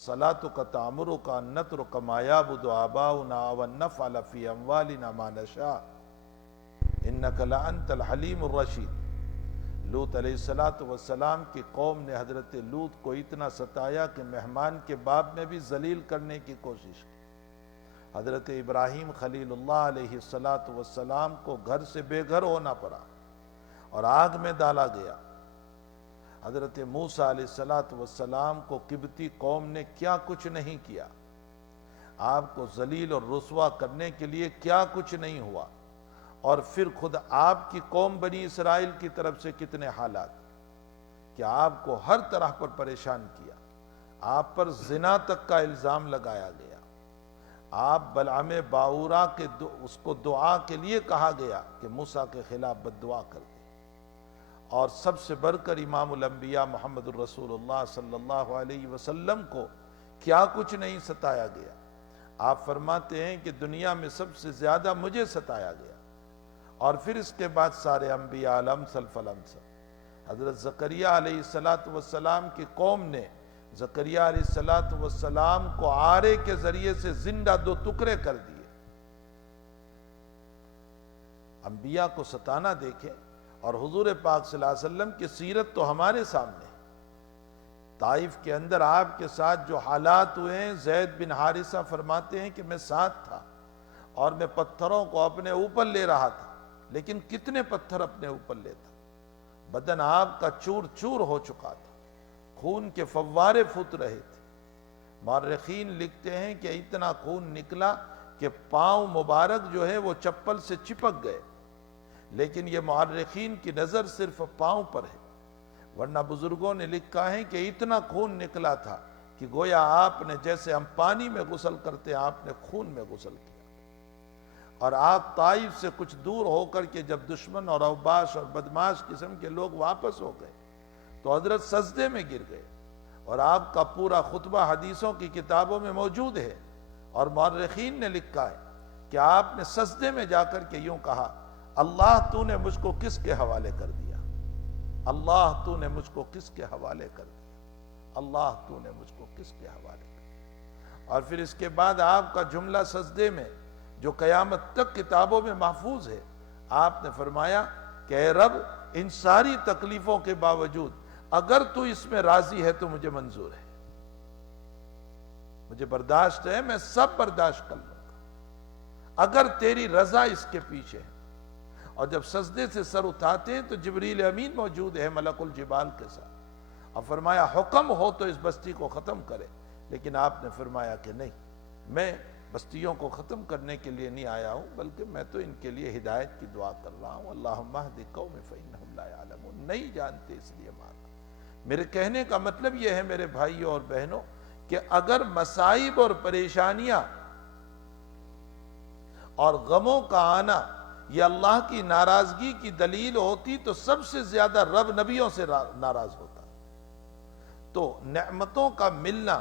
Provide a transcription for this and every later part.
صلاتک تعمرک ان نترک ما یعبد آباؤنا ون نفعل فی اموالنا ما نشاء انک لانت الحلیم الرشید۔ لوط علیہ السلام کی قوم نے حضرت لوط کو اتنا ستایا کہ مہمان کے باب میں بھی ذلیل کرنے کی کوشش کی۔ حضرت ابراہیم خلیل اللہ علیہ السلام کو گھر سے بے گھر ہونا پڑا اور آگ میں ڈالا گیا۔ حضرت موسیٰ علیہ السلام کو قبطی قوم نے کیا کچھ نہیں کیا، آپ کو ذلیل اور رسوا کرنے کے لیے کیا کچھ نہیں ہوا، اور پھر خود آپ کی قوم بنی اسرائیل کی طرف سے کتنے حالات کہ آپ کو ہر طرح پر پریشان کیا، آپ پر زنا تک کا الزام لگایا گیا، آپ بلعام باورا کے اس کو دعا کے لیے کہا گیا کہ موسیٰ کے خلاف بد دعا کر دے، اور سب سے بڑھ کر امام الانبیاء محمد الرسول اللہ صلی اللہ علیہ وسلم کو کیا کچھ نہیں ستایا گیا۔ آپ فرماتے ہیں کہ دنیا میں سب سے زیادہ مجھے ستایا گیا، اور پھر اس کے بعد سارے انبیاء الامثل فالامثل۔ حضرت زکریہ علیہ السلام کی قوم نے زکریہ علیہ السلام کو آرے کے ذریعے سے زندہ 2 ٹکڑے کر دیے۔ انبیاء کو ستانا دیکھیں، اور حضور پاک صلی اللہ علیہ وسلم کی سیرت تو ہمارے سامنے ہے۔ طائف کے اندر آپ کے ساتھ جو حالات ہوئے ہیں، زید بن حارثہ فرماتے ہیں کہ میں ساتھ تھا اور میں پتھروں کو اپنے اوپر لے رہا تھا، لیکن کتنے پتھر اپنے اوپر لیتا، بدن آپ کا چور چور ہو چکا تھا، خون کے فوارے پھوٹ رہے تھے۔ مورخین لکھتے ہیں کہ اتنا خون نکلا کہ پاؤں مبارک جو ہے وہ چپل سے چپک گئے، لیکن یہ مورخین کی نظر صرف پاؤں پر ہے، ورنہ بزرگوں نے لکھا ہے کہ اتنا خون نکلا تھا کہ گویا آپ نے جیسے ہم پانی میں غسل کرتے آپ نے خون میں غسل کیا۔ اور آپ طائف سے کچھ دور ہو کر کے جب دشمن اور اوباش اور بدماش قسم کے لوگ واپس ہو گئے تو حضرت سجدے میں گر گئے، اور آپ کا پورا خطبہ حدیثوں کی کتابوں میں موجود ہے، اور مورخین نے لکھا ہے کہ آپ نے سجدے میں جا کر کے یوں کہا، اللہ تو نے مجھ کو کس کے حوالے کر دیا، اللہ تو نے مجھ کو کس کے حوالے کر دیا، اللہ تو نے مجھ کو کس کے حوالے کر دیا۔ اور پھر اس کے بعد آپ کا جملہ سجدے میں جو قیامت تک کتابوں میں محفوظ ہے، آپ نے فرمایا کہ اے رب، ان ساری تکلیفوں کے باوجود اگر تو اس میں راضی ہے تو مجھے منظور ہے، مجھے برداشت ہے، میں سب برداشت کر لوں گا اگر تیری رضا اس کے پیچھے ہے۔ اور جب سجدے سے سر اٹھاتے ہیں تو جبریل امین موجود ہے ملک الجبال کے ساتھ، اور فرمایا حکم ہو تو اس بستی کو ختم کرے، لیکن آپ نے فرمایا کہ نہیں، میں بستیوں کو ختم کرنے کے لیے نہیں آیا ہوں، بلکہ میں تو ان کے لیے ہدایت کی دعا کر رہا ہوں۔ اللہم اہد قوم فإنہم لا یعلمون، نہیں جانتے اس لیے مارا۔ میرے کہنے کا مطلب یہ ہے میرے بھائیوں اور بہنوں کہ اگر مصائب اور پریشانیاں اور غموں کا آنا یہ اللہ کی ناراضگی کی دلیل ہوتی تو سب سے زیادہ رب نبیوں سے ناراض ہوتا، تو نعمتوں کا ملنا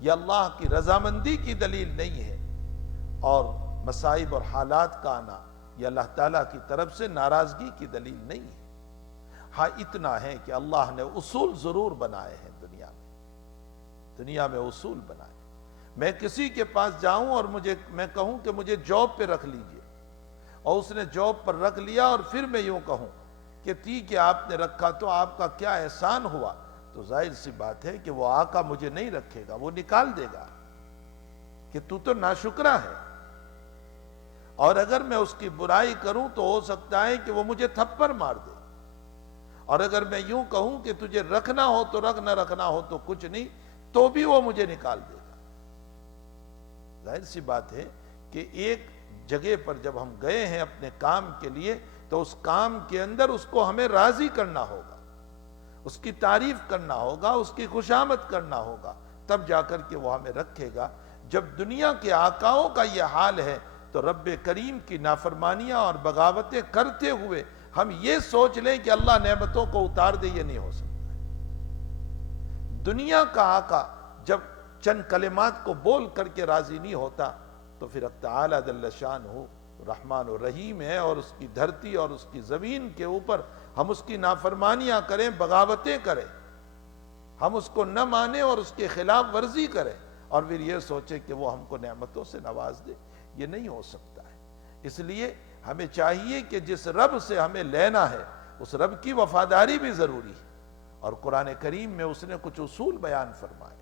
یہ اللہ کی رضامندی کی دلیل نہیں ہے، اور مصائب اور حالات کا آنا یہ اللہ تعالیٰ کی طرف سے ناراضگی کی دلیل نہیں ہے۔ ہاں اتنا ہے کہ اللہ نے اصول ضرور بنائے ہیں دنیا میں اصول بنائے۔ میں کسی کے پاس جاؤں اور میں کہوں کہ مجھے جاب پہ رکھ لیجئے، اور اس نے جاب پر رکھ لیا، اور پھر میں یوں کہوں کہ ٹھیک ہے آپ نے رکھا تو آپ کا کیا احسان ہوا، تو ظاہر سی بات ہے کہ وہ آقا مجھے نہیں رکھے گا، وہ نکال دے گا کہ تو ناشکرا ہے۔ اور اگر میں اس کی برائی کروں تو ہو سکتا ہے کہ وہ مجھے تھپڑ مار دے، اور اگر میں یوں کہوں کہ تجھے رکھنا ہو تو رکھ، نہ رکھنا ہو تو کچھ نہیں، تو بھی وہ مجھے نکال دے گا۔ ظاہر سی بات ہے کہ ایک جگہ پر جب ہم گئے ہیں اپنے کام کے لیے تو اس کام کے اندر اس کو ہمیں راضی کرنا ہوگا، اس کی تعریف کرنا ہوگا، اس کی خوشامد کرنا ہوگا، تب جا کر کے وہ ہمیں رکھے گا۔ جب دنیا کے آقاؤں کا یہ حال ہے تو رب کریم کی نافرمانیاں اور بغاوتیں کرتے ہوئے ہم یہ سوچ لیں کہ اللہ نعمتوں کو اتار دے، یہ نہیں ہو سکتا۔ دنیا کا آقا جب چند کلمات کو بول کر کے راضی نہیں ہوتا تو پھر تعالی جل شانہ رحمان و رحیم ہے، اور اس کی دھرتی اور اس کی زمین کے اوپر ہم اس کی نافرمانیاں کریں، بغاوتیں کریں، ہم اس کو نہ مانیں اور اس کے خلاف ورزی کریں اور پھر یہ سوچیں کہ وہ ہم کو نعمتوں سے نواز دے، یہ نہیں ہو سکتا ہے۔ اس لیے ہمیں چاہیے کہ جس رب سے ہمیں لینا ہے اس رب کی وفاداری بھی ضروری ہے، اور قرآن کریم میں اس نے کچھ اصول بیان فرمائے۔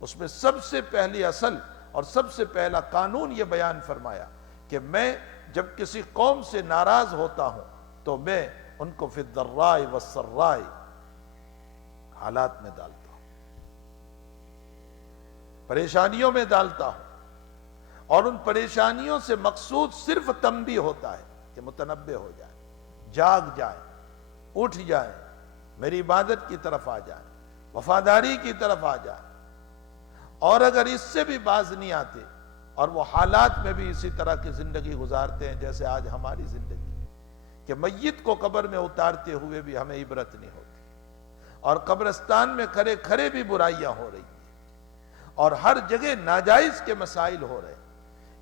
اس میں سب سے پہلی اصل اور سب سے پہلا قانون یہ بیان فرمایا کہ میں جب کسی قوم سے ناراض ہوتا ہوں تو میں ان کو فی الضراء والسراء حالات میں ڈالتا ہوں، پریشانیوں میں ڈالتا ہوں، اور ان پریشانیوں سے مقصود صرف تنبیہ ہوتا ہے کہ متنبہ ہو جائیں، جاگ جائیں، اٹھ جائیں، میری عبادت کی طرف آ جائیں، وفاداری کی طرف آ جائیں۔ اور اگر اس سے بھی باز نہیں آتے اور وہ حالات میں بھی اسی طرح کی زندگی گزارتے ہیں جیسے آج ہماری زندگی، کہ میت کو قبر میں اتارتے ہوئے بھی ہمیں عبرت نہیں ہوتی، اور قبرستان میں کھڑے کھڑے بھی برائیاں ہو رہی ہیں، اور ہر جگہ ناجائز کے مسائل ہو رہے ہیں،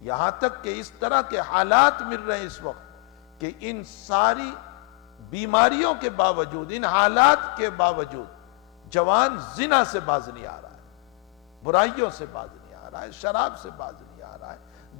یہاں تک کہ اس طرح کے حالات مل رہے ہیں اس وقت کہ ان ساری بیماریوں کے باوجود، ان حالات کے باوجود جوان زنا سے باز نہیں آ رہا ہے، برائیوں سے باز نہیں آ رہا ہے، شراب سے باز نہیں آ رہا ہے،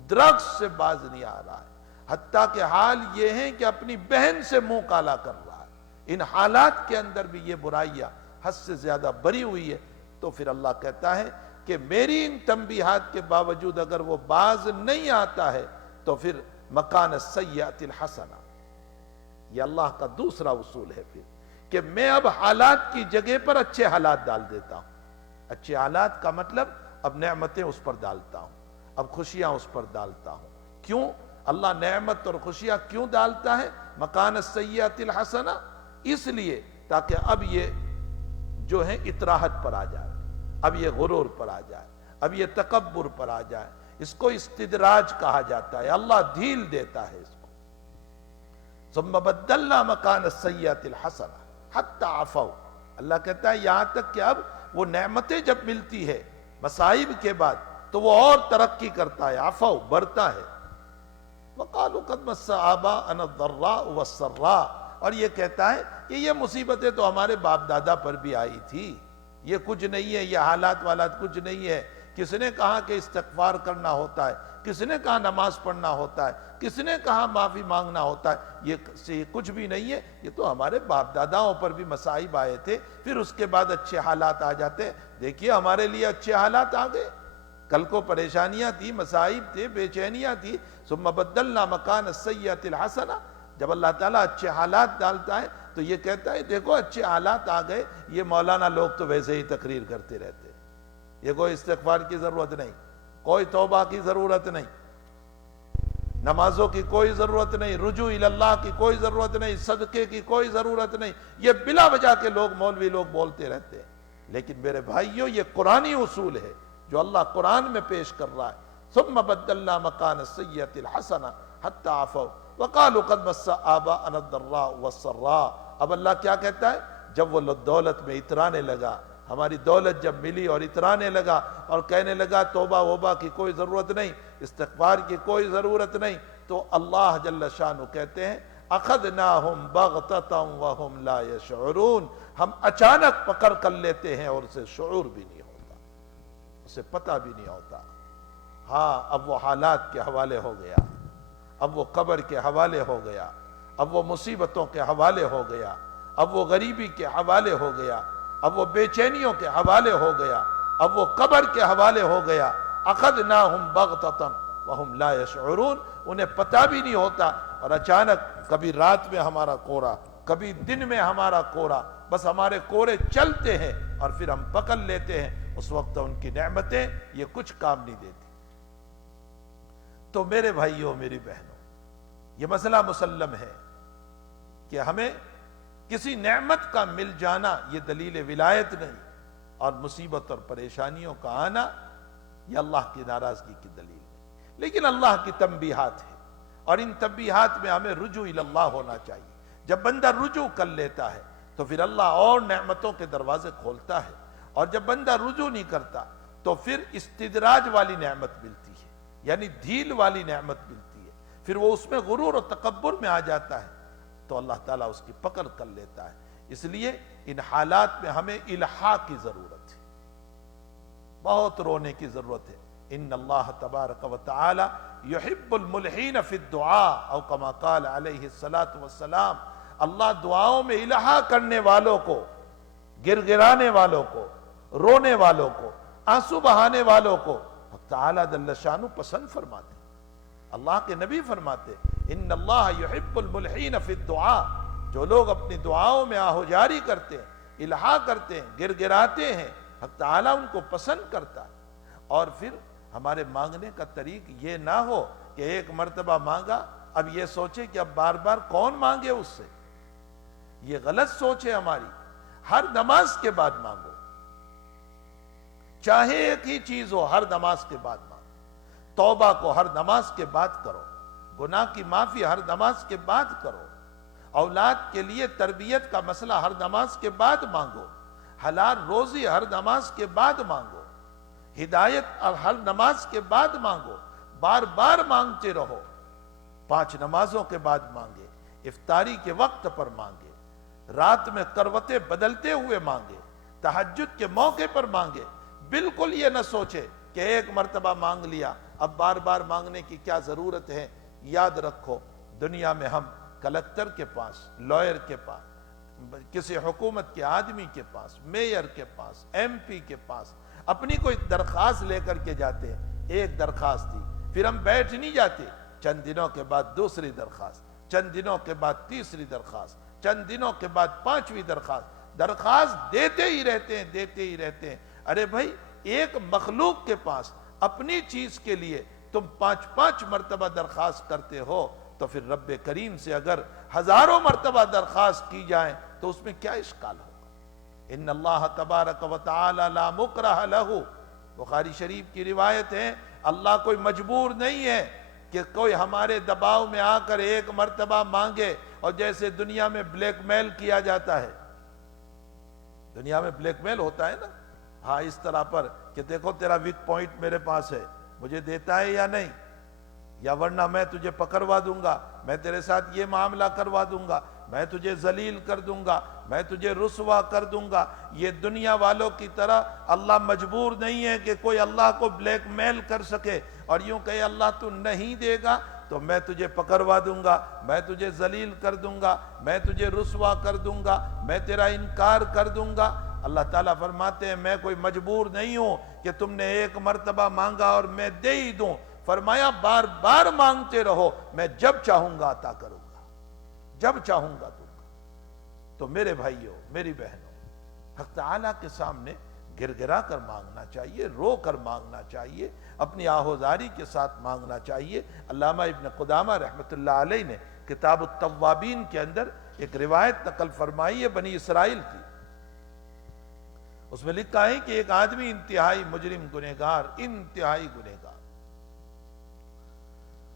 ڈرگز سے باز نہیں آ رہا ہے، حتیٰ کہ حال یہ ہے کہ اپنی بہن سے منہ کالا کر رہا ہے۔ ان حالات کے اندر بھی یہ برائیاں حد سے زیادہ بری ہوئی ہے، تو پھر اللہ کہتا ہے کہ میری ان تنبیہات کے باوجود اگر وہ باز نہیں آتا ہے تو پھر مکان السیئۃ الحسنہ، یہ اللہ کا دوسرا اصول ہے پھر کہ میں اب حالات کی جگہ پر اچھے حالات ڈال دیتا ہوں۔ اچھے حالات کا مطلب اب نعمتیں اس پر ڈالتا ہوں، اب خوشیاں اس پر ڈالتا ہوں۔ کیوں اللہ نعمت اور خوشیاں کیوں ڈالتا ہے مکان السیئۃ الحسنہ؟ اس لیے تاکہ اب یہ جو ہے اطراحت پر آ جائے، اب یہ غرور پر آ جائے، اب یہ تکبر پر آ جائے۔ اس کو استدراج کہا جاتا ہے، اللہ ڈھیل دیتا ہے اس کو۔ ثم بدلنا مکان السیئۃ الحسنہ حتی عفوا، اللہ کہتا ہے یہاں تک کہ اب وہ نعمتیں جب ملتی ہے مصائب کے بعد تو وہ اور ترقی کرتا ہے، عفو بڑھتا ہے۔ وقالوا قد مس آباءنا الضراء والسراء، اور یہ کہتا ہے کہ یہ مصیبتیں تو ہمارے باپ دادا پر بھی آئی تھی، یہ کچھ نہیں ہے، یہ حالات والات کچھ نہیں ہے۔ کس نے کہا کہ استغفار کرنا ہوتا ہے، کس نے کہا نماز پڑھنا ہوتا ہے، کس نے کہا معافی مانگنا ہوتا ہے، یہ کچھ بھی نہیں ہے، یہ تو ہمارے باپ داداؤں پر بھی مصائب آئے تھے، پھر اس کے بعد اچھے حالات آ جاتے۔ دیکھیے ہمارے لیے اچھے حالات آ گئے، کل کو پریشانیاں تھی، مصائب تھے، بے چینیاں تھی۔ ثم بدلنا مکان السیئۃ الحسنہ، جب اللہ تعالیٰ اچھے حالات ڈالتا ہے تو یہ کہتا ہے دیکھو اچھے حالات آ گئے، یہ مولانا لوگ تو ویسے ہی تقریر کرتے رہتے، یہ کوئی استغفار کی ضرورت نہیں، کوئی توبہ کی ضرورت نہیں، نمازوں کی کوئی ضرورت نہیں، رجوع اللہ کی کوئی ضرورت نہیں، صدقے کی کوئی ضرورت نہیں، یہ بلا وجہ کے لوگ مولوی لوگ بولتے رہتے ہیں۔ لیکن میرے بھائیوں یہ قرآنی اصول ہے جو اللہ قرآن میں پیش کر رہا ہے۔ ثم بدلنا مکان السیئۃ الحسنہ حتی عفوا وقالوا قد مس آباءنا الضراء والسراء۔ اب اللہ کیا کہتا ہے؟ جب وہ دولت میں اترانے لگا، ہماری دولت جب ملی اور اترانے لگا اور کہنے لگا توبہ وبہ کی کوئی ضرورت نہیں، استغفار کی کوئی ضرورت نہیں، تو اللہ جل شانہ کہتے ہیں اخذناہم بغتۃ وہم لا یشعرون، ہم اچانک پکڑ کر لیتے ہیں اور اسے شعور بھی نہیں ہوتا، اسے پتہ بھی نہیں ہوتا۔ ہاں اب وہ حالات کے حوالے ہو گیا، اب وہ قبر کے حوالے ہو گیا، اب وہ مصیبتوں کے حوالے ہو گیا، اب وہ غریبی کے حوالے ہو گیا، اب وہ بے چینیوں کے حوالے ہو گیا، اب وہ قبر کے حوالے ہو گیا۔ اخذناہم بغتۃ وہم لا یشعرون، انہیں پتہ بھی نہیں ہوتا، اور اچانک کبھی رات میں ہمارا کورا، کبھی دن میں ہمارا کورا، بس ہمارے کورے چلتے ہیں اور پھر ہم پکڑ لیتے ہیں، اس وقت ان کی نعمتیں یہ کچھ کام نہیں دیتی۔ تو میرے بھائیوں میری بہنوں، یہ مسئلہ مسلم ہے کہ ہمیں کسی نعمت کا مل جانا یہ دلیل ولایت نہیں، اور مصیبت اور پریشانیوں کا آنا یہ اللہ کی ناراضگی کی دلیل نہیں، لیکن اللہ کی تنبیہات ہے، اور ان تنبیہات میں ہمیں رجوع اللہ ہونا چاہیے۔ جب بندہ رجوع کر لیتا ہے تو پھر اللہ اور نعمتوں کے دروازے کھولتا ہے، اور جب بندہ رجوع نہیں کرتا تو پھر استدراج والی نعمت ملتی ہے، یعنی ڈھیل والی نعمت ملتی ہے، پھر وہ اس میں غرور و تکبر میں آ جاتا ہے تو اللہ تعالیٰ اس کی پکڑ کر لیتا ہے۔ اس لیے ان حالات میں ہمیں الحاح کی ضرورت ہے، بہت رونے کی ضرورت ہے۔ ان اللہ تبارک و تعالی یحب الملحین فی الدعاء او کما قال علیہ الصلاۃ والسلام، اللہ دعاؤں میں الحاح کرنے والوں کو، گر گرانے والوں کو، رونے والوں کو، آنسو بہانے والوں کو حق تعالی جل شانہ پسند فرماتے۔ اللہ کے نبی فرماتے ان اللہ یحب الملحین فی الدعاء، جو لوگ اپنی دعاؤں میں آہو جاری کرتے ہیں، الحاح کرتے ہیں، گر گراتے ہیں، حق تعالی ان کو پسند کرتا ہے۔ اور پھر ہمارے مانگنے کا طریق یہ نہ ہو کہ ایک مرتبہ مانگا اب یہ سوچے کہ اب بار بار کون مانگے اس سے، یہ غلط سوچ ہے ہماری۔ ہر نماز کے بعد مانگو، چاہے ایک ہی چیز ہو، ہر نماز کے بعد مانگو۔ توبہ کو ہر نماز کے بعد کرو، گناہ کی معافی ہر نماز کے بعد کرو، اولاد کے لیے تربیت کا مسئلہ ہر نماز کے بعد مانگو، حلال روزی ہر نماز کے بعد مانگو، ہدایت ہر نماز کے بعد مانگو، بار بار مانگتے رہو۔ 5 نمازوں کے بعد مانگے، افطاری کے وقت پر مانگے، رات میں کروٹیں بدلتے ہوئے مانگے، تہجد کے موقع پر مانگے۔ بالکل یہ نہ سوچے کہ ایک مرتبہ مانگ لیا اب بار بار مانگنے کی کیا ضرورت ہے۔ یاد رکھو دنیا میں ہم کلکٹر کے پاس، لائر کے پاس، کسی حکومت کے آدمی کے پاس، میئر کے پاس، ایم پی کے پاس اپنی کوئی درخواست لے کر کے جاتے ہیں۔ ایک درخواست دی، پھر ہم بیٹھ نہیں جاتے، چند دنوں کے بعد دوسری درخواست، چند دنوں کے بعد تیسری درخواست، چند دنوں کے بعد 5ویں درخواست دیتے ہی رہتے ہیں، دیتے ہی رہتے ہیں۔ ارے بھائی ایک مخلوق کے پاس اپنی چیز کے لیے تم 5 مرتبہ درخواست کرتے ہو، تو پھر رب کریم سے اگر ہزاروں مرتبہ درخواست کی جائیں تو اس میں کیا اشکال ہوگا۔ ان اللہ تبارک و تعالی لا مکرہ لہ، بخاری شریف کی روایت ہے، اللہ کوئی مجبور نہیں ہے کہ کوئی ہمارے دباؤ میں آ کر ایک مرتبہ مانگے، اور جیسے دنیا میں بلیک میل کیا جاتا ہے، دنیا میں بلیک میل ہوتا ہے نا، ہاں اس طرح پر کہ دیکھو تیرا ویک پوائنٹ میرے پاس ہے، مجھے دیتا ہے یا نہیں، یا ورنہ میں تجھے پکڑوا دوں گا، میں تیرے ساتھ یہ معاملہ کروا دوں گا، میں تجھے ذلیل کر دوں گا، میں تجھے رسوا کر دوں گا۔ یہ دنیا والوں کی طرح اللہ مجبور نہیں ہے کہ کوئی اللہ کو بلیک میل کر سکے اور یوں کہے اللہ تو نہیں دے گا تو میں تجھے پکڑوا دوں گا، میں تجھے ذلیل کر دوں گا، میں تجھے رسوا کر دوں گا، میں تیرا انکار کر دوں گا۔ اللہ تعالیٰ فرماتے ہیں میں کوئی مجبور نہیں ہوں کہ تم نے ایک مرتبہ مانگا اور میں دے ہی دوں، فرمایا بار بار مانگتے رہو، میں جب چاہوں گا عطا کروں گا، جب چاہوں گا دوں گا۔ تو میرے بھائیوں، میری بہنوں، حق تعالیٰ کے سامنے گر گرا کر مانگنا چاہیے، رو کر مانگنا چاہیے، اپنی آہوزاری کے ساتھ مانگنا چاہیے۔ علامہ ابن قدامہ رحمۃ اللہ علیہ نے کتاب التوابین کے اندر ایک روایت نقل فرمائی ہے بنی اسرائیل کی، اس میں لکھا ہے کہ ایک آدمی انتہائی مجرم گنہگار، انتہائی گنہگار،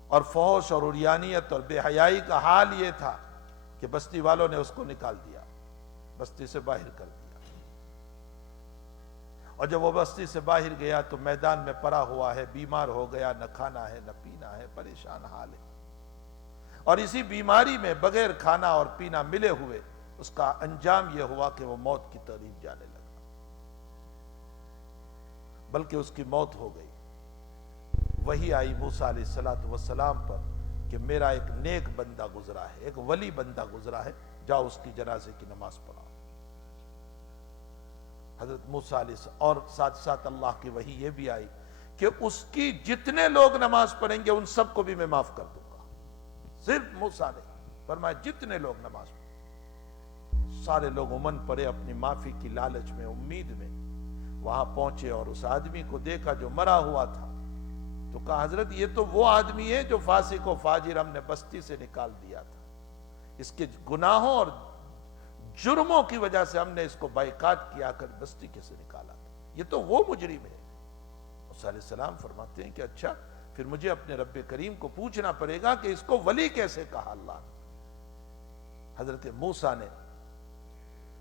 اور فحش اور عریانیت اور بے حیائی کا حال یہ تھا کہ بستی والوں نے اس کو نکال دیا، بستی سے باہر کر دیا، اور جب وہ بستی سے باہر گیا تو میدان میں پڑا ہوا ہے، بیمار ہو گیا، نہ کھانا ہے نہ پینا ہے، پریشان حال ہے، اور اسی بیماری میں بغیر کھانا اور پینا ملے ہوئے اس کا انجام یہ ہوا کہ وہ موت کی طرف جانے لگا، بلکہ اس کی موت ہو گئی۔ وہی آئی موسیٰ علیہ السلام پر کہ میرا ایک نیک بندہ گزرا ہے، ایک ولی بندہ گزرا ہے، جاؤ اس کی جنازے کی نماز پڑھاؤ۔ حضرت موسیٰ علیہ السلام، اور ساتھ ساتھ اللہ کی وحی یہ بھی آئی کہ اس کی جتنے لوگ نماز پڑھیں گے ان سب کو بھی میں معاف کر دوں گا۔ صرف موسیٰ نے فرمایا جتنے لوگ نماز پڑھیں، سارے لوگ امن پڑے اپنی معافی کی لالچ میں، امید میں، وہاں پہنچے اور اس آدمی کو دیکھا جو مرا ہوا تھا، تو کہا حضرت یہ تو وہ آدمی ہے جو فاسق و فاجر ہم نے بستی سے نکال دیا تھا، اس کے گناہوں اور جرموں کی وجہ سے ہم نے اس کو بائیکاٹ کیا کر بستی کے سے نکالا تھا، یہ تو وہ مجرم ہے۔ موسیٰ علیہ السلام فرماتے ہیں کہ اچھا پھر مجھے اپنے رب کریم کو پوچھنا پڑے گا کہ اس کو ولی کیسے کہا اللہ نے۔ حضرت موسیٰ نے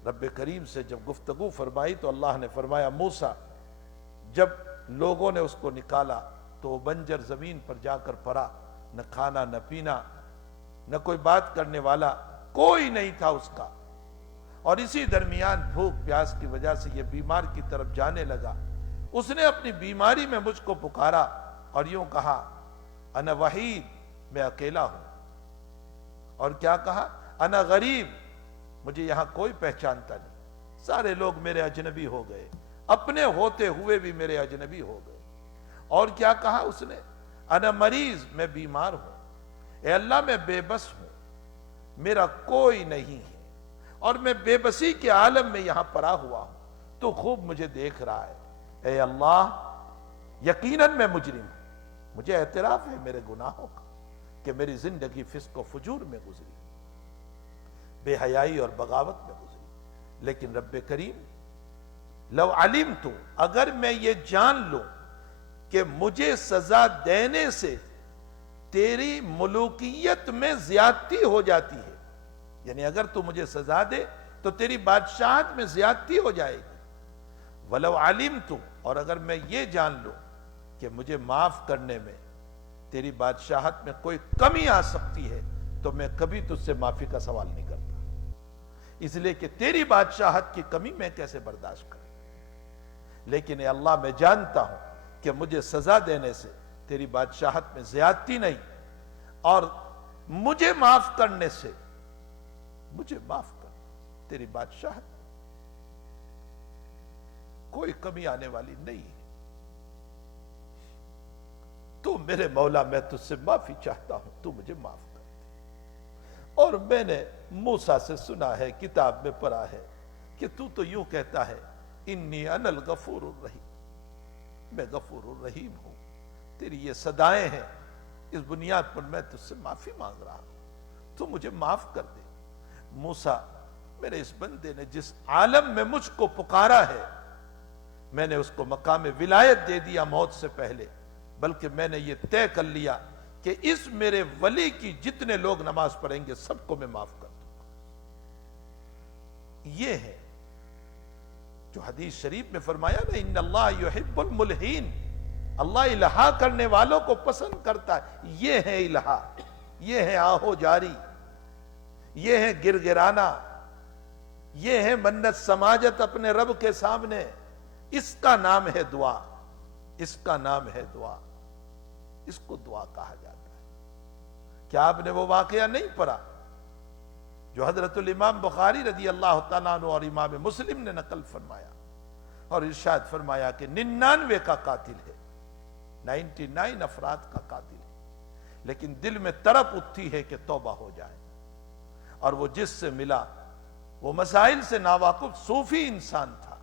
رب کریم سے جب گفتگو فرمائی تو اللہ نے فرمایا موسیٰ جب لوگوں نے اس کو نکالا تو وہ بنجر زمین پر جا کر پڑا، نہ کھانا نہ پینا، نہ کوئی بات کرنے والا کوئی نہیں تھا اس کا، اور اسی درمیان بھوک پیاس کی وجہ سے یہ بیمار کی طرف جانے لگا. اس نے اپنی بیماری میں مجھ کو پکارا اور یوں کہا انا وحید, میں اکیلا ہوں. اور کیا کہا؟ انا غریب, مجھے یہاں کوئی پہچانتا نہیں, سارے لوگ میرے اجنبی ہو گئے, اپنے ہوتے ہوئے بھی میرے اجنبی ہو گئے. اور کیا کہا اس نے؟ انا مریض, میں بیمار ہوں. اے اللہ میں بے بس ہوں, میرا کوئی نہیں ہے, اور میں بے بسی کے عالم میں یہاں پڑا ہوا ہوں, تو خوب مجھے دیکھ رہا ہے. اے اللہ, یقیناً میں مجرم ہوں, مجھے اعتراف ہے میرے گناہوں کا کہ میری زندگی فسق و فجور میں گزری, بے حیائی اور بغاوت میں گزری. لیکن رب کریم, لو علمت, اگر میں یہ جان لوں کہ مجھے سزا دینے سے تیری ملوکیت میں زیادتی ہو جاتی ہے, یعنی اگر تو مجھے سزا دے تو تیری بادشاہت میں زیادتی ہو جائے گی. ولو علمت, اور اگر میں یہ جان لوں کہ مجھے معاف کرنے میں تیری بادشاہت میں کوئی کمی آ سکتی ہے, تو میں کبھی تجھ سے معافی کا سوال نہیں کرتا, اس لیے کہ تیری بادشاہت کی کمی میں کیسے برداشت کروں. لیکن اے اللہ, میں جانتا ہوں کہ مجھے سزا دینے سے تیری بادشاہت میں زیادتی نہیں, اور مجھے معاف کرنے سے, مجھے معاف کر, تیری بادشاہت کوئی کمی آنے والی نہیں ہے. تو میرے مولا, میں تجھ سے معافی چاہتا ہوں, تو مجھے معاف کر دے. اور میں نے موسیٰ سے سنا ہے, کتاب میں پڑھا ہے کہ تو یوں کہتا ہے انی انا الغفور الرحیم, میں غفور الرحیم ہوں. تیری یہ صدائیں ہیں, اس بنیاد پر میں تجھ سے معافی مانگ رہا ہوں, تو مجھے معاف کر دے. موسیٰ, میرے اس بندے نے جس عالم میں مجھ کو پکارا ہے, میں نے اس کو مقام ولایت دے دیا موت سے پہلے, بلکہ میں نے یہ طے کر لیا کہ اس میرے ولی کی جتنے لوگ نماز پڑھیں گے سب کو میں معاف کر دوں گا. یہ ہے جو حدیث شریف میں فرمایا نا, ان اللہ یحب الملحین, اللہ الہا کرنے والوں کو پسند کرتا ہے. یہ ہے الہا, یہ ہے آہو جاری, یہ ہے گرگرانا, یہ ہے منت سماجت اپنے رب کے سامنے. اس کا نام ہے دعا, اس کا نام ہے دعا, اس کو دعا کہا جاتا ہے. کیا آپ نے وہ واقعہ نہیں پڑھا جو حضرت الامام بخاری رضی اللہ تعالیٰ عنہ اور امام مسلم نے نقل فرمایا, اور ارشاد فرمایا کہ 99 کا قاتل ہے, 99 افراد کا قاتل ہے, لیکن دل میں تڑپ اٹھتی ہے کہ توبہ ہو جائے. اور وہ جس سے ملا وہ مسائل سے ناواقف صوفی انسان تھا,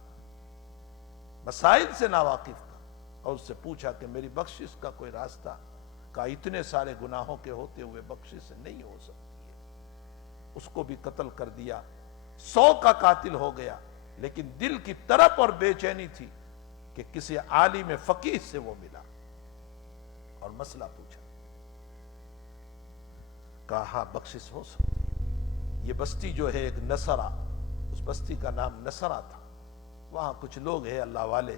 مسائل سے ناواقف تھا, اور اس سے پوچھا کہ میری بخشش کا کوئی راستہ؟ کہا اتنے سارے گناہوں کے ہوتے ہوئے بخشش سے نہیں ہو سکتی ہے. اس کو بھی قتل کر دیا, 100 کا قاتل ہو گیا, لیکن دل کی تڑپ اور بے چینی تھی کہ کسی عالم فقیہ سے وہ ملا اور مسئلہ پوچھا. کہا ہاں بخشش ہو سکتی ہے. یہ بستی جو ہے ایک نصرہ, اس بستی کا نام نصرہ تھا, وہاں کچھ لوگ ہیں اللہ والے,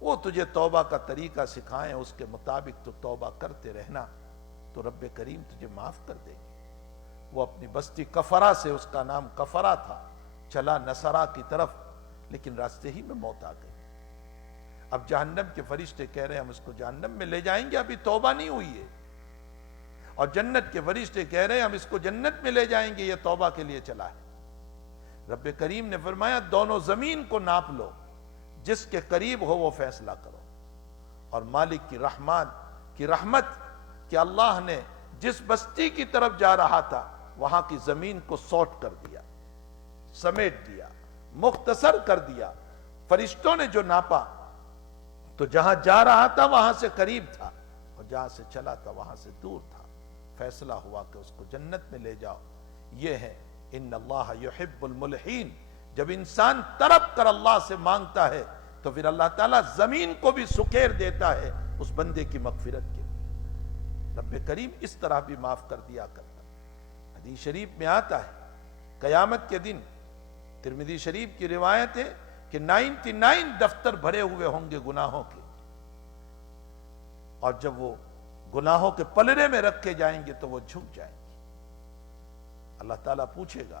وہ تجھے توبہ کا طریقہ سکھائیں, اس کے مطابق تو توبہ کرتے رہنا تو رب کریم تجھے معاف کر دے گی. وہ اپنی بستی کفرہ سے, اس کا نام کفرہ تھا, چلا نصرہ کی طرف, لیکن راستے ہی میں موت آ گئی. اب جہنم کے فرشتے کہہ رہے ہیں ہم اس کو جہنم میں لے جائیں گے, ابھی توبہ نہیں ہوئی ہے. اور جنت کے فرشتے کہہ رہے ہیں ہم اس کو جنت میں لے جائیں گے, یہ توبہ کے لیے چلا ہے. رب کریم نے فرمایا دونوں زمین کو ناپ لو, جس کے قریب ہو وہ فیصلہ کرو. اور مالک کی رحمان کی رحمت کہ اللہ نے جس بستی کی طرف جا رہا تھا وہاں کی زمین کو سوٹ کر دیا, سمیٹ دیا, مختصر کر دیا. فرشتوں نے جو ناپا تو جہاں جا رہا تھا وہاں سے قریب تھا, اور جہاں سے چلا تھا وہاں سے دور تھا. فیصلہ ہوا کہ اس کو جنت میں لے جاؤ. یہ ہے ان اللہ یحب الملحین. جب انسان تڑپ کر اللہ سے مانگتا ہے تو پھر اللہ تعالیٰ زمین کو بھی سکیر دیتا ہے اس بندے کی مغفرت کے لیے. رب کریم اس طرح بھی معاف کر دیا کرتا. حدیث شریف میں آتا ہے قیامت کے دن, ترمذی شریف کی روایت ہے کہ 99 دفتر بھرے ہوئے ہوں گے گناہوں کے, اور جب وہ گناہوں کے پلڑے میں رکھے جائیں گے تو وہ جھک جائیں گے. اللہ تعالیٰ پوچھے گا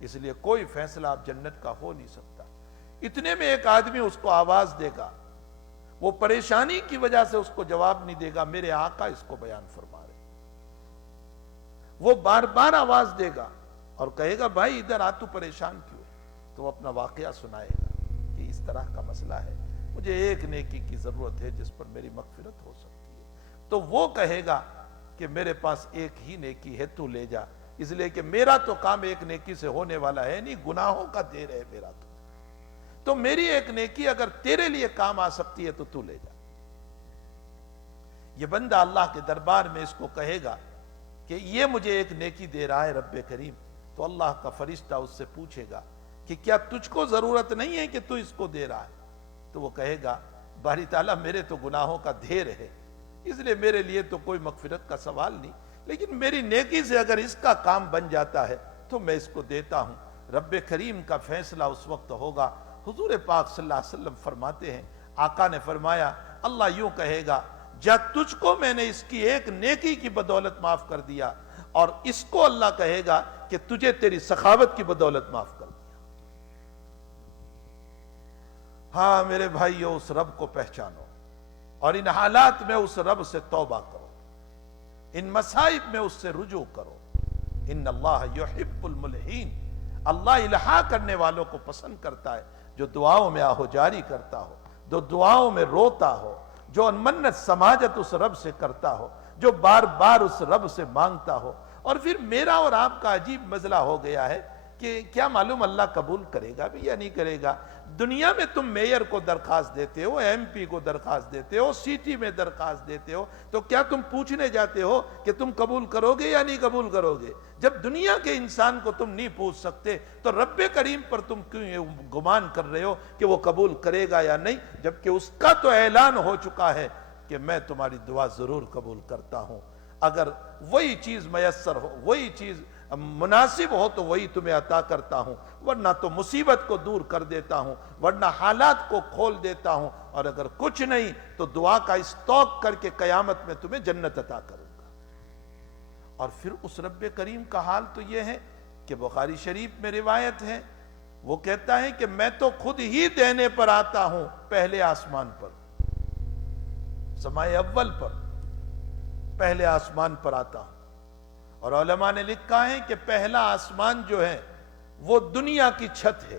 اس لیے کوئی فیصلہ اب جنت کا ہو نہیں سکتا۔ اتنے میں ایک آدمی اس کو آواز دے گا، وہ پریشانی کی وجہ سے اس کو جواب نہیں دے گا، میرے آقا اس کو بیان فرما رہے۔ وہ بار بار آواز دے گا اور کہے گا بھائی ادھر آ، تو پریشان کیوں ہے؟ تو وہ اپنا واقعہ سنائے گا کہ اس طرح کا مسئلہ ہے، مجھے ایک نیکی کی ضرورت ہے جس پر میری مغفرت ہو سکتی ہے۔ تو وہ کہے گا کہ میرے پاس ایک ہی نیکی ہے، تو لے جا، اس لیے کہ میرا تو کام ایک نیکی سے ہونے والا ہے نہیں، گناہوں کا ڈھیر ہے میرا تو میری ایک نیکی اگر تیرے لیے کام آ سکتی ہے تو لے جا۔ یہ بندہ اللہ کے دربار میں اس کو کہے گا کہ یہ مجھے ایک نیکی دے رہا ہے رب کریم، تو اللہ کا فرشتہ اس سے پوچھے گا کہ کیا تجھ کو ضرورت نہیں ہے کہ تو اس کو دے رہا ہے؟ تو وہ کہے گا باری تعالیٰ میرے تو گناہوں کا ڈھیر ہے، اس لیے میرے لیے تو کوئی مغفرت کا سوال نہیں، لیکن میری نیکی سے اگر اس کا کام بن جاتا ہے تو میں اس کو دیتا ہوں۔ رب کریم کا فیصلہ اس وقت ہوگا۔ حضور پاک صلی اللہ علیہ وسلم فرماتے ہیں، آقا نے فرمایا اللہ یوں کہے گا جا تجھ کو میں نے اس کی ایک نیکی کی بدولت معاف کر دیا، اور اس کو اللہ کہے گا کہ تجھے تیری سخاوت کی بدولت معاف کر دیا۔ ہاں میرے بھائیو، اس رب کو پہچانو اور ان حالات میں اس رب سے توبہ کرو، ان مصائب میں اس سے رجوع کرو۔ ان اللہ یحب الملحین، اللہ الہا کرنے والوں کو پسند کرتا ہے، جو دعاؤں میں آہو جاری کرتا ہو، جو دعاؤں میں روتا ہو، جو منت سماجت اس رب سے کرتا ہو، جو بار بار اس رب سے مانگتا ہو۔ اور پھر میرا اور آپ کا عجیب مسئلہ ہو گیا ہے کہ کیا معلوم اللہ قبول کرے گا بھی یا نہیں کرے گا۔ دنیا میں تم میئر کو درخواست دیتے ہو، ایم پی کو درخواست دیتے ہو، سٹی میں درخواست دیتے ہو، تو کیا تم پوچھنے جاتے ہو کہ تم قبول کرو گے یا نہیں قبول کرو گے؟ جب دنیا کے انسان کو تم نہیں پوچھ سکتے تو رب کریم پر تم کیوں گمان کر رہے ہو کہ وہ قبول کرے گا یا نہیں، جبکہ اس کا تو اعلان ہو چکا ہے کہ میں تمہاری دعا ضرور قبول کرتا ہوں، اگر وہی چیز میسر ہو، وہی چیز مناسب ہو تو وہی تمہیں عطا کرتا ہوں، ورنہ تو مصیبت کو دور کر دیتا ہوں، ورنہ حالات کو کھول دیتا ہوں، اور اگر کچھ نہیں تو دعا کا استوک کر کے قیامت میں تمہیں جنت عطا کروں گا۔ اور پھر اس رب کریم کا حال تو یہ ہے کہ بخاری شریف میں روایت ہے، وہ کہتا ہے کہ میں تو خود ہی دینے پر آتا ہوں، پہلے آسمان پر، سمائے اول پر، پہلے آسمان پر آتا ہوں۔ اور علماء نے لکھا ہے کہ پہلا آسمان جو ہے وہ دنیا کی چھت ہے،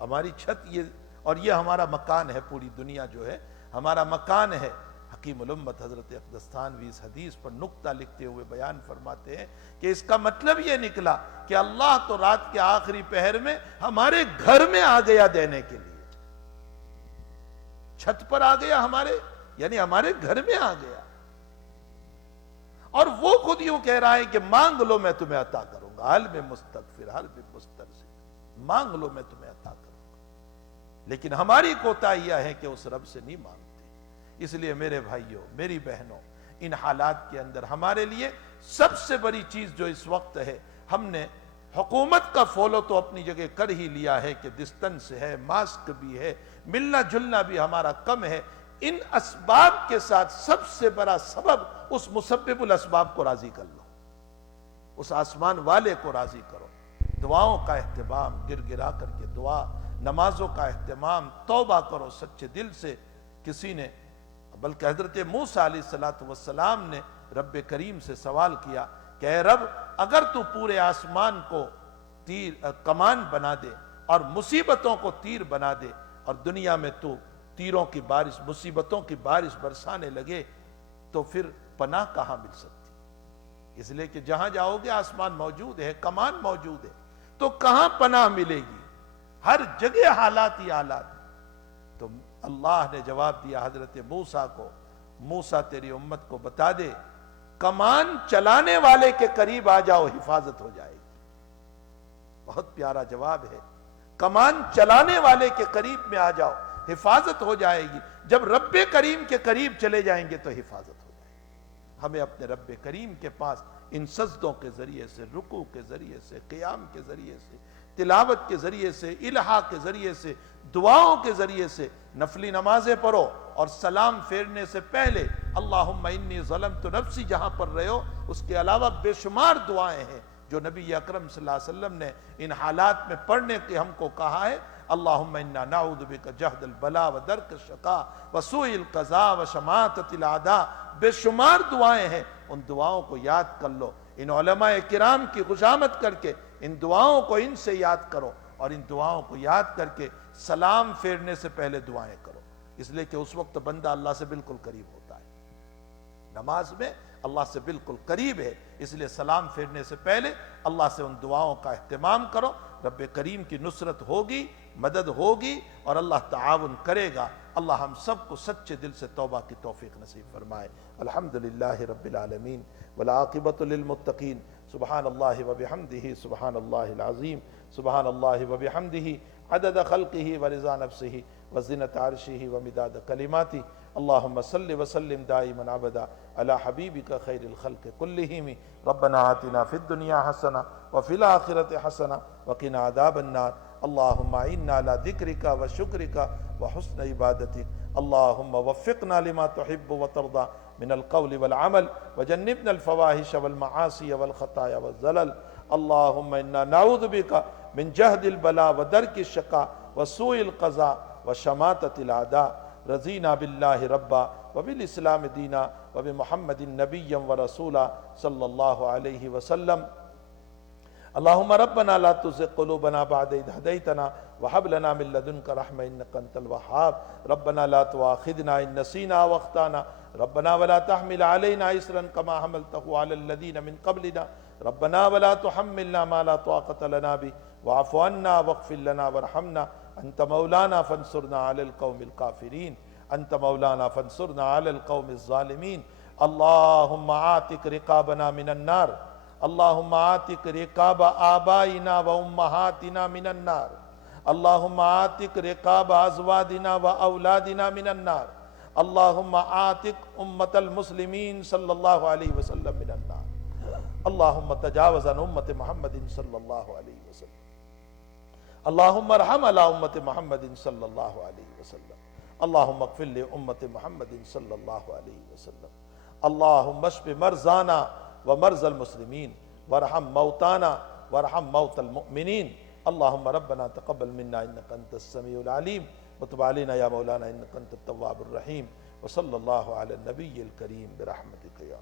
ہماری چھت یہ، اور یہ ہمارا مکان ہے، پوری دنیا جو ہے ہمارا مکان ہے۔ حکیم الامت حضرت اقدس تھانوی اس حدیث پر نقطہ لکھتے ہوئے بیان فرماتے ہیں کہ اس کا مطلب یہ نکلا کہ اللہ تو رات کے آخری پہر میں ہمارے گھر میں آ گیا دینے کے لیے، چھت پر آ گیا ہمارے، یعنی ہمارے گھر میں آ گیا، اور وہ خود یوں کہہ رہا ہے کہ مانگ لو میں تمہیں عطا کروں گا، حل میں مستغفر حل میں مسترزق، مانگ لو میں تمہیں عطا کروں گا۔ لیکن ہماری کوتاہیاں ہیں کہ اس رب سے نہیں مانگتے۔ اس لیے میرے بھائیوں، میری بہنوں، ان حالات کے اندر ہمارے لیے سب سے بڑی چیز جو اس وقت ہے، ہم نے حکومت کا فالو تو اپنی جگہ کر ہی لیا ہے کہ ڈسٹنس ہے، ماسک بھی ہے، ملنا جلنا بھی ہمارا کم ہے، ان اسباب کے ساتھ سب سے بڑا سبب اس مسبب الاسباب کو راضی کر لو، اس آسمان والے کو راضی کرو۔ دعاؤں کا اہتمام، گر گرا کر کے دعا، نمازوں کا اہتمام، توبہ کرو سچے دل سے۔ کسی نے بلکہ حضرت موسیٰ علیہ السلام نے رب کریم سے سوال کیا کہ اے رب، اگر تو پورے آسمان کو کمان بنا دے اور مصیبتوں کو تیر بنا دے، اور دنیا میں تو تیروں کی بارش، مصیبتوں کی بارش برسانے لگے، تو پھر پناہ کہاں مل سکتی؟ اس لیے کہ جہاں جاؤ گے آسمان موجود ہے، کمان موجود ہے، تو کہاں پناہ ملے گی؟ ہر جگہ حالات ہی حالات۔ تو اللہ نے جواب دیا حضرت موسیٰ کو، موسیٰ تیری امت کو بتا دے، کمان چلانے والے کے قریب آ جاؤ، حفاظت ہو جائے گی۔ بہت پیارا جواب ہے، کمان چلانے والے کے قریب میں آ جاؤ، حفاظت ہو جائے گی۔ جب رب کریم کے قریب چلے جائیں گے تو حفاظت ہو جائے گی۔ ہمیں اپنے رب کریم کے پاس ان سجدوں کے ذریعے سے، رکوع کے ذریعے سے، قیام کے ذریعے سے، تلاوت کے ذریعے سے، الہا کے ذریعے سے، دعاؤں کے ذریعے سے، نفلی نمازیں پڑھو، اور سلام پھیرنے سے پہلے اللہم انی ظلمت نفسی جہاں پر رہے ہو، اس کے علاوہ بے شمار دعائیں ہیں جو نبی اکرم صلی اللہ علیہ وسلم نے ان حالات میں پڑھنے کے ہم کو کہا ہے. اللہم انا نعوذ بک جہد البلا و درک الشقاء و سوء القضاء و شماتۃ الاعداء. بے شمار دعائیں ہیں، ان دعاؤں کو یاد کر لو، ان علماء کرام کی خوشامد کر کے ان دعاؤں کو ان سے یاد کرو، اور ان دعاؤں کو یاد کر کے سلام پھیرنے سے پہلے دعائیں کرو، اس لیے کہ اس وقت بندہ اللہ سے بالکل قریب ہوتا ہے، نماز میں اللہ سے بالکل قریب ہے. اس لیے سلام پھیرنے سے پہلے اللہ سے ان دعاؤں کا اہتمام کرو. رب کریم کی نصرت ہوگی، مدد ہوگی، اور اللہ تعاون کرے گا. اللہ ہم سب کو سچے دل سے توبہ کی توفیق نصیب فرمائے. الحمدللہ رب العالمین والعاقبۃ للمتقین. سبحان اللہ وبحمدہ سبحان اللہ العظیم. سبحان اللہ وبحمدہ عدد خلقہ ورضا نفسہ وزنۃ عرشہ ومداد کلماتہ. اللہم صل وسلم دائما ابدا علی حبیبک خیر الخلق کلہم. ربنا آتنا فی الدنیا حسنہ وفی الآخرۃ حسنہ وقنا عذاب النار. اللہم اعنا علی ذکرک وشکرک وحسن عبادتک. اللہم وفقنا لما تحب وترضى من القول والعمل وجنبنا الفواحش والمعاصی والخطایا والزلل. اللہم انا نعوذ بک من جہد البلاء ودرک الشقاء وسوء القضاء وشماتۃ الاعداء. رضینا باللہ ربا وبالاسلام دینا وبمحمد نبیا ورسولا صلی اللہ علیہ وسلم. اللہم ربنا لا تزغ قلوبنا بعد اذ ہدیتنا وہب لنا من لدنک رحمہ انک انت الوہاب. ربنا لا تؤاخذنا ان نسینا او اخطانا. ربنا ولا تحمل علينا اسرا كما حملته على الذين من قبلنا. ربنا ولا تحملنا ما لا طاقة لنا به واعف عنا واغفر لنا وارحمنا. انت مولانا فانصرنا على القوم الكافرين. انت مولانا فانصرنا على القوم الظالمين. اللهم اعتق رقابنا من النار. اللهم اعتق رقاب آبائنا وامهاتنا من النار. اللهم اعتق رقاب ازواجنا واولادنا من النار. اللهم اعتق امة المسلمين صلى الله عليه وسلم من النار. اللهم تجاوز عن امة محمد صلى الله عليه وسلم. اللهم ارحم على امة محمد صلى الله عليه وسلم. اللهم اغفر لأمة محمد صلى الله عليه وسلم. اللهم اشف مرضانا ومرضى المسلمين وارحم موتانا وارحم موتى المؤمنين. اللهم ربنا تقبل منا انك انت السميع العليم وتب علينا يا مولانا انك انت التواب الرحيم. وصلى الله على النبي الكريم برحمتك يا